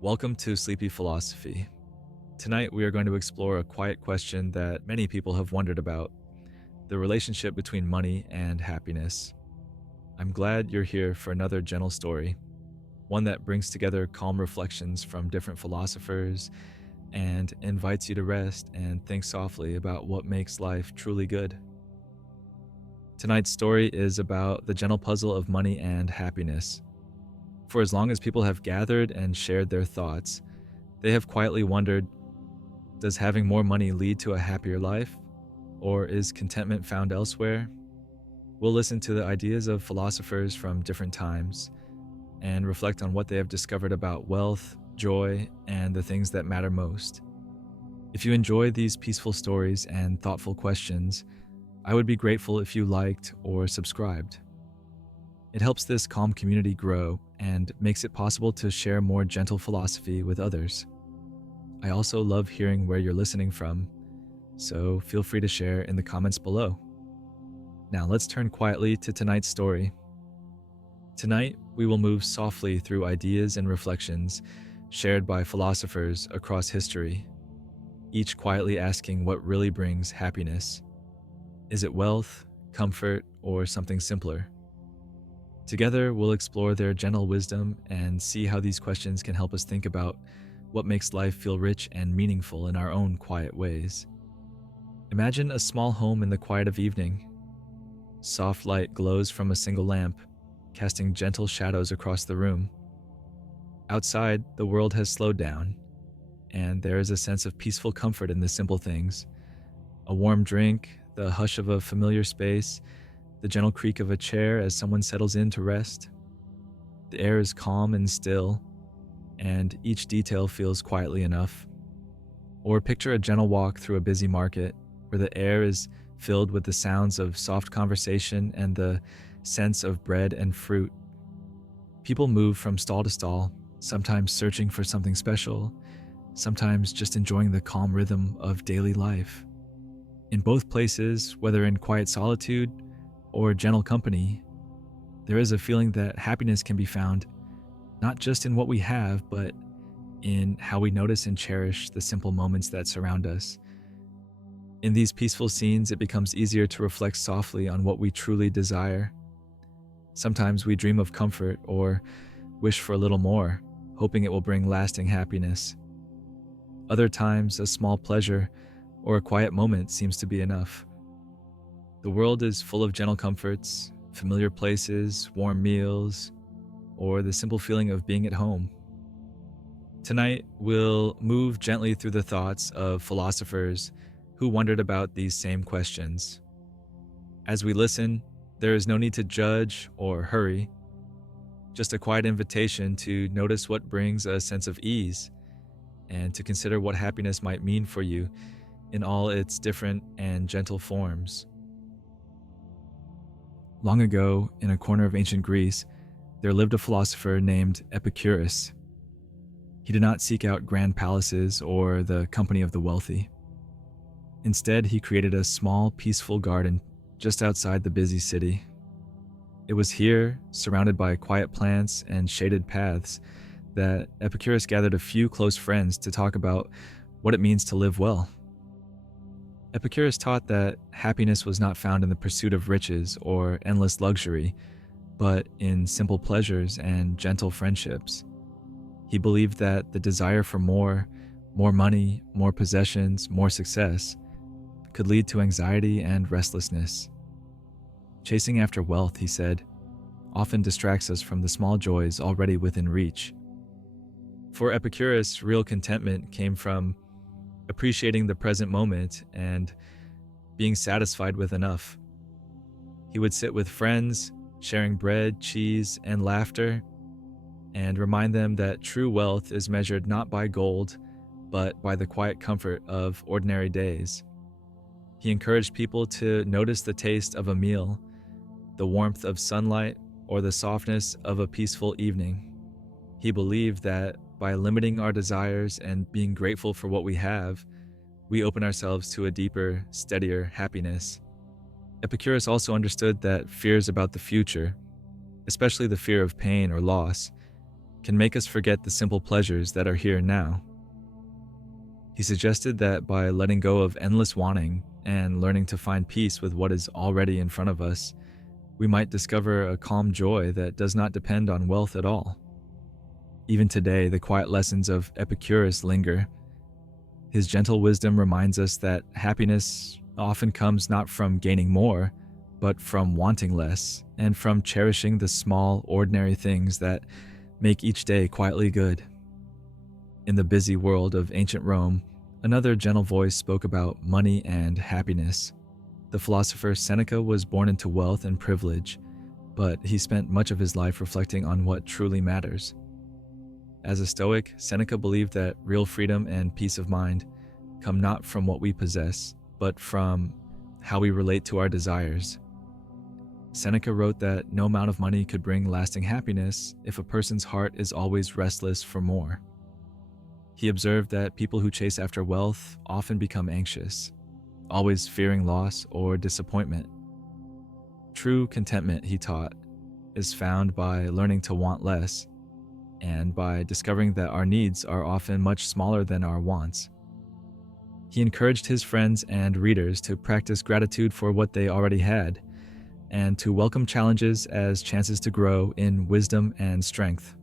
Welcome to Sleepy Philosophy. Tonight, we are going to explore a quiet question that many people have wondered about: the relationship between money and happiness. I'm glad you're here for another gentle story, one that brings together calm reflections from different philosophers and invites you to rest and think softly about what makes life truly good. Tonight's story is about the gentle puzzle of money and happiness. For as long as people have gathered and shared their thoughts, they have quietly wondered: does having more money lead to a happier life? Or is contentment found elsewhere? We'll listen to the ideas of philosophers from different times and reflect on what they have discovered about wealth, joy, and the things that matter most. If you enjoy these peaceful stories and thoughtful questions, I would be grateful if you liked or subscribed. It helps this calm community grow and makes it possible to share more gentle philosophy with others. I also love hearing where you're listening from, so feel free to share in the comments below. Now let's turn quietly to tonight's story. Tonight, we will move softly through ideas and reflections shared by philosophers across history, each quietly asking what really brings happiness. Is it wealth, comfort, or something simpler? Together, we'll explore their gentle wisdom and see how these questions can help us think about what makes life feel rich and meaningful in our own quiet ways. Imagine a small home in the quiet of evening. Soft light glows from a single lamp, casting gentle shadows across the room. Outside, the world has slowed down, and there is a sense of peaceful comfort in the simple things: a warm drink, the hush of a familiar space, the gentle creak of a chair as someone settles in to rest. The air is calm and still, and each detail feels quietly enough. Or picture a gentle walk through a busy market, where the air is filled with the sounds of soft conversation and the sense of bread and fruit. People move from stall to stall, sometimes searching for something special, sometimes just enjoying the calm rhythm of daily life. In both places, whether in quiet solitude or gentle company, there is a feeling that happiness can be found not just in what we have, but in how we notice and cherish the simple moments that surround us. In these peaceful scenes, it becomes easier to reflect softly on what we truly desire. Sometimes we dream of comfort or wish for a little more, hoping it will bring lasting happiness. Other times, a small pleasure or a quiet moment seems to be enough. The world is full of gentle comforts, familiar places, warm meals, or the simple feeling of being at home. Tonight, we'll move gently through the thoughts of philosophers who wondered about these same questions. As we listen, there is no need to judge or hurry, just a quiet invitation to notice what brings a sense of ease and to consider what happiness might mean for you in all its different and gentle forms. Long ago, in a corner of ancient Greece, there lived a philosopher named Epicurus. He did not seek out grand palaces or the company of the wealthy. Instead, he created a small, peaceful garden just outside the busy city. It was here, surrounded by quiet plants and shaded paths, that Epicurus gathered a few close friends to talk about what it means to live well. Epicurus taught that happiness was not found in the pursuit of riches or endless luxury, but in simple pleasures and gentle friendships. He believed that the desire for more money, more possessions, more success, could lead to anxiety and restlessness. Chasing after wealth, he said, often distracts us from the small joys already within reach. For Epicurus, real contentment came from appreciating the present moment and being satisfied with enough. He would sit with friends, sharing bread, cheese, and laughter, and remind them that true wealth is measured not by gold, but by the quiet comfort of ordinary days. He encouraged people to notice the taste of a meal, the warmth of sunlight, or the softness of a peaceful evening. He believed that by limiting our desires and being grateful for what we have, we open ourselves to a deeper, steadier happiness. Epicurus also understood that fears about the future, especially the fear of pain or loss, can make us forget the simple pleasures that are here now. He suggested that by letting go of endless wanting and learning to find peace with what is already in front of us, we might discover a calm joy that does not depend on wealth at all. Even today, the quiet lessons of Epicurus linger. His gentle wisdom reminds us that happiness often comes not from gaining more, but from wanting less and from cherishing the small, ordinary things that make each day quietly good. In the busy world of ancient Rome, another gentle voice spoke about money and happiness. The philosopher Seneca was born into wealth and privilege, but he spent much of his life reflecting on what truly matters. As a Stoic, Seneca believed that real freedom and peace of mind come not from what we possess, but from how we relate to our desires. Seneca wrote that no amount of money could bring lasting happiness if a person's heart is always restless for more. He observed that people who chase after wealth often become anxious, always fearing loss or disappointment. True contentment, he taught, is found by learning to want less and by discovering that our needs are often much smaller than our wants. He encouraged his friends and readers to practice gratitude for what they already had and to welcome challenges as chances to grow in wisdom and strength.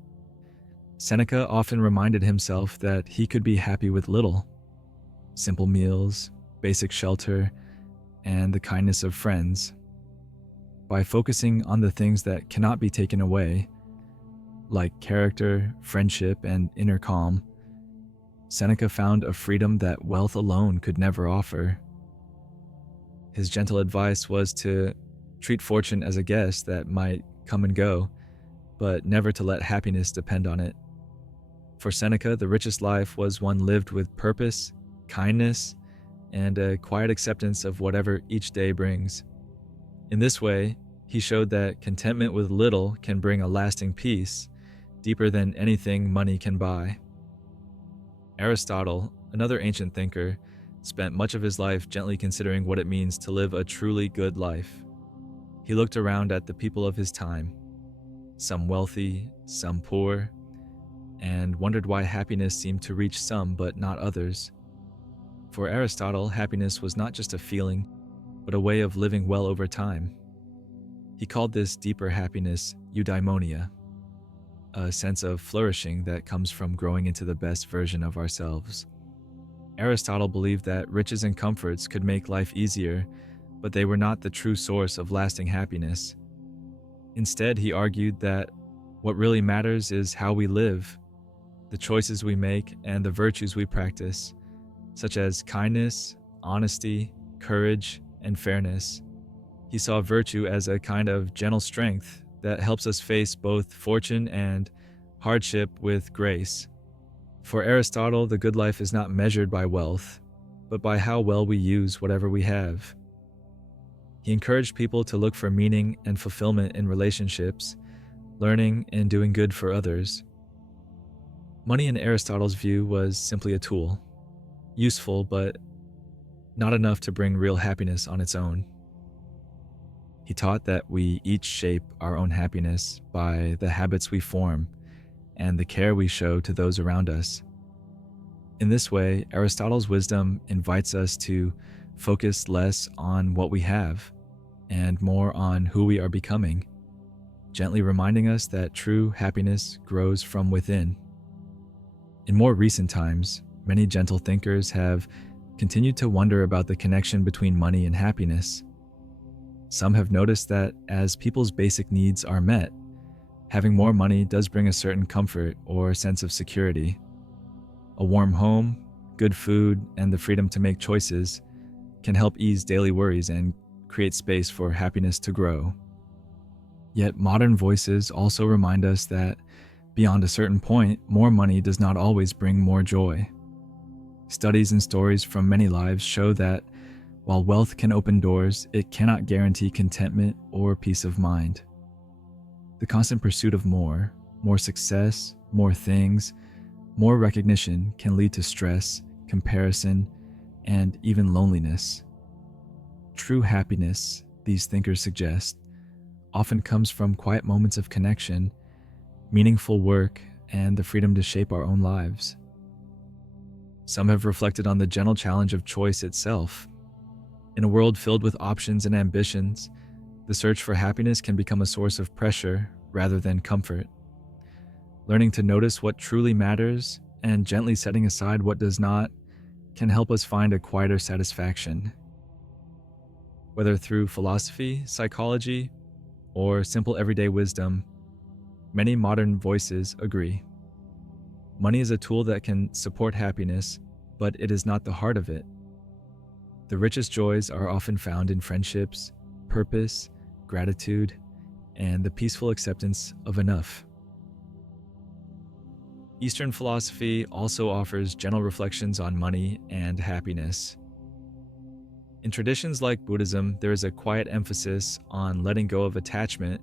Seneca often reminded himself that he could be happy with little: simple meals, basic shelter, and the kindness of friends. By focusing on the things that cannot be taken away, like character, friendship, and inner calm, Seneca found a freedom that wealth alone could never offer. His gentle advice was to treat fortune as a guest that might come and go, but never to let happiness depend on it. For Seneca, the richest life was one lived with purpose, kindness, and a quiet acceptance of whatever each day brings. In this way, he showed that contentment with little can bring a lasting peace, deeper than anything money can buy. Aristotle, another ancient thinker, spent much of his life gently considering what it means to live a truly good life. He looked around at the people of his time, some wealthy, some poor, and wondered why happiness seemed to reach some but not others. For Aristotle, happiness was not just a feeling, but a way of living well over time. He called this deeper happiness eudaimonia, a sense of flourishing that comes from growing into the best version of ourselves. Aristotle believed that riches and comforts could make life easier, but they were not the true source of lasting happiness. Instead, he argued that what really matters is how we live, the choices we make, and the virtues we practice, such as kindness, honesty, courage, and fairness. He saw virtue as a kind of gentle strength that helps us face both fortune and hardship with grace. For Aristotle, the good life is not measured by wealth, but by how well we use whatever we have. He encouraged people to look for meaning and fulfillment in relationships, learning and doing good for others. Money in Aristotle's view was simply a tool, useful but not enough to bring real happiness on its own. He taught that we each shape our own happiness by the habits we form and the care we show to those around us. In this way, Aristotle's wisdom invites us to focus less on what we have and more on who we are becoming, gently reminding us that true happiness grows from within. In more recent times, many gentle thinkers have continued to wonder about the connection between money and happiness. Some have noticed that as people's basic needs are met, having more money does bring a certain comfort or sense of security. A warm home, good food, and the freedom to make choices can help ease daily worries and create space for happiness to grow. Yet modern voices also remind us that beyond a certain point, more money does not always bring more joy. Studies and stories from many lives show that while wealth can open doors, it cannot guarantee contentment or peace of mind. The constant pursuit of more success, more things, more recognition can lead to stress, comparison, and even loneliness. True happiness, these thinkers suggest, often comes from quiet moments of connection, meaningful work, and the freedom to shape our own lives. Some have reflected on the gentle challenge of choice itself. In a world filled with options and ambitions, the search for happiness can become a source of pressure rather than comfort. Learning to notice what truly matters and gently setting aside what does not can help us find a quieter satisfaction. Whether through philosophy, psychology, or simple everyday wisdom, many modern voices agree. Money is a tool that can support happiness, but it is not the heart of it. The richest joys are often found in friendships, purpose, gratitude, and the peaceful acceptance of enough. Eastern philosophy also offers gentle reflections on money and happiness. In traditions like Buddhism, there is a quiet emphasis on letting go of attachment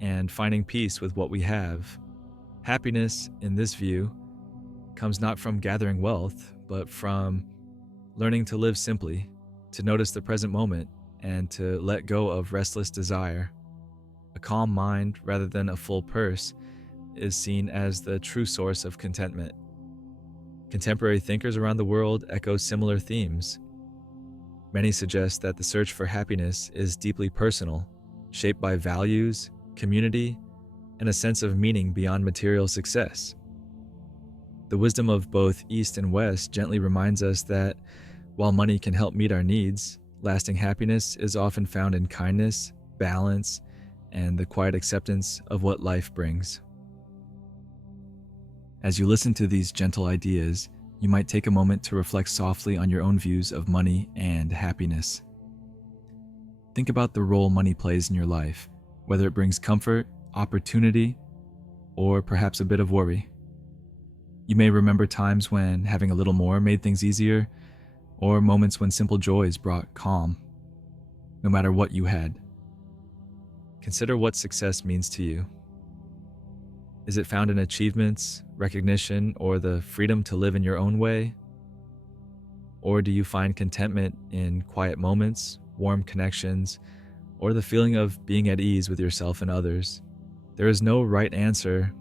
and finding peace with what we have. Happiness, in this view, comes not from gathering wealth, but from learning to live simply, to notice the present moment, and to let go of restless desire. A calm mind, rather than a full purse, is seen as the true source of contentment. Contemporary thinkers around the world echo similar themes. Many suggest that the search for happiness is deeply personal, shaped by values, community, and a sense of meaning beyond material success. The wisdom of both East and West gently reminds us that while money can help meet our needs, lasting happiness is often found in kindness, balance, and the quiet acceptance of what life brings. As you listen to these gentle ideas, you might take a moment to reflect softly on your own views of money and happiness. Think about the role money plays in your life, whether it brings comfort, opportunity, or perhaps a bit of worry. You may remember times when having a little more made things easier, or moments when simple joys brought calm, no matter what you had. Consider what success means to you. Is it found in achievements, recognition, or the freedom to live in your own way? Or do you find contentment in quiet moments, warm connections, or the feeling of being at ease with yourself and others? There is no right answer,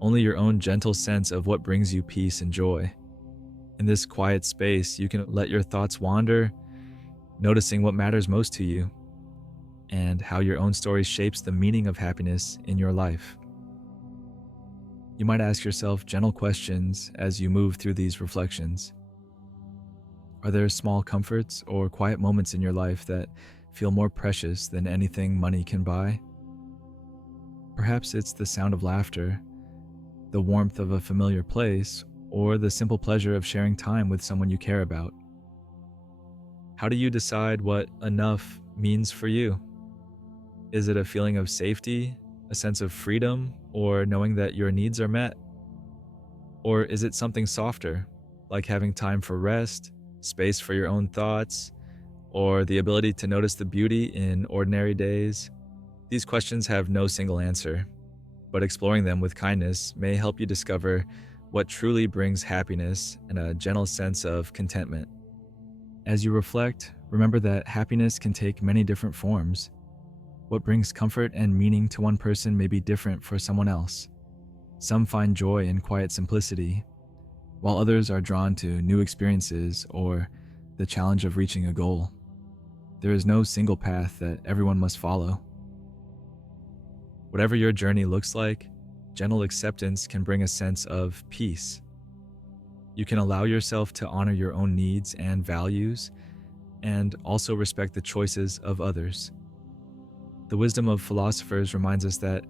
only your own gentle sense of what brings you peace and joy. In this quiet space, you can let your thoughts wander, noticing what matters most to you, and how your own story shapes the meaning of happiness in your life. You might ask yourself gentle questions as you move through these reflections. Are there small comforts or quiet moments in your life that feel more precious than anything money can buy? Perhaps it's the sound of laughter, the warmth of a familiar place, or the simple pleasure of sharing time with someone you care about. How do you decide what enough means for you? Is it a feeling of safety, a sense of freedom, or knowing that your needs are met? Or is it something softer, like having time for rest, space for your own thoughts, or the ability to notice the beauty in ordinary days? These questions have no single answer, but exploring them with kindness may help you discover what truly brings happiness and a gentle sense of contentment. As you reflect, remember that happiness can take many different forms. What brings comfort and meaning to one person may be different for someone else. Some find joy in quiet simplicity, while others are drawn to new experiences or the challenge of reaching a goal. There is no single path that everyone must follow. Whatever your journey looks like, gentle acceptance can bring a sense of peace. You can allow yourself to honor your own needs and values, and also respect the choices of others. The wisdom of philosophers reminds us that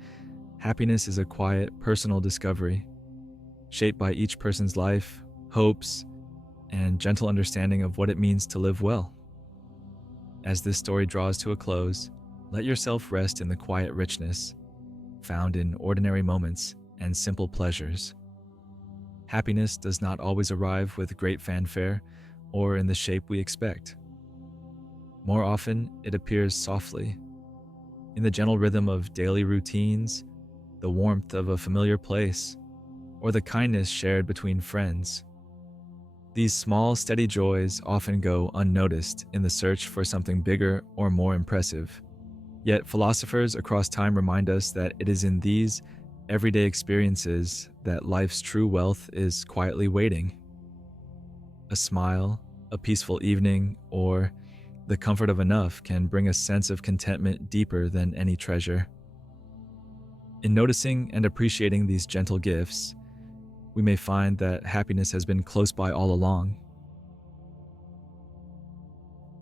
happiness is a quiet, personal discovery, shaped by each person's life, hopes, and gentle understanding of what it means to live well. As this story draws to a close, let yourself rest in the quiet richness found in ordinary moments and simple pleasures. Happiness does not always arrive with great fanfare or in the shape we expect. More often, it appears softly, in the gentle rhythm of daily routines, the warmth of a familiar place, or the kindness shared between friends. These small, steady joys often go unnoticed in the search for something bigger or more impressive. Yet philosophers across time remind us that it is in these everyday experiences that life's true wealth is quietly waiting. A smile, a peaceful evening, or the comfort of enough can bring a sense of contentment deeper than any treasure. In noticing and appreciating these gentle gifts, we may find that happiness has been close by all along.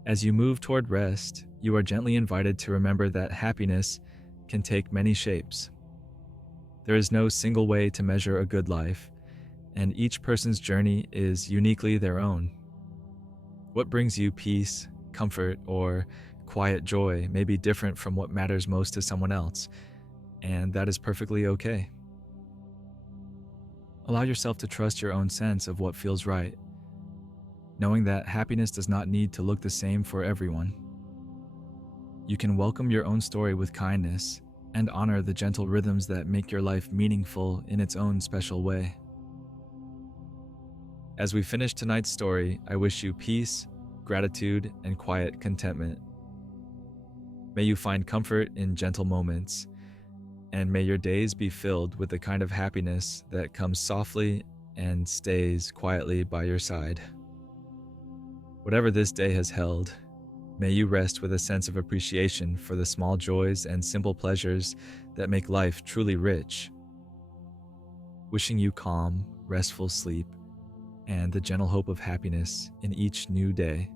As you move toward rest, you are gently invited to remember that happiness can take many shapes. There is no single way to measure a good life, and each person's journey is uniquely their own. What brings you peace, comfort, or quiet joy may be different from what matters most to someone else, and that is perfectly okay. Allow yourself to trust your own sense of what feels right, knowing that happiness does not need to look the same for everyone. You can welcome your own story with kindness and honor the gentle rhythms that make your life meaningful in its own special way. As we finish tonight's story, I wish you peace, gratitude, and quiet contentment. May you find comfort in gentle moments, and may your days be filled with the kind of happiness that comes softly and stays quietly by your side. Whatever this day has held, may you rest with a sense of appreciation for the small joys and simple pleasures that make life truly rich. Wishing you calm, restful sleep, and the gentle hope of happiness in each new day.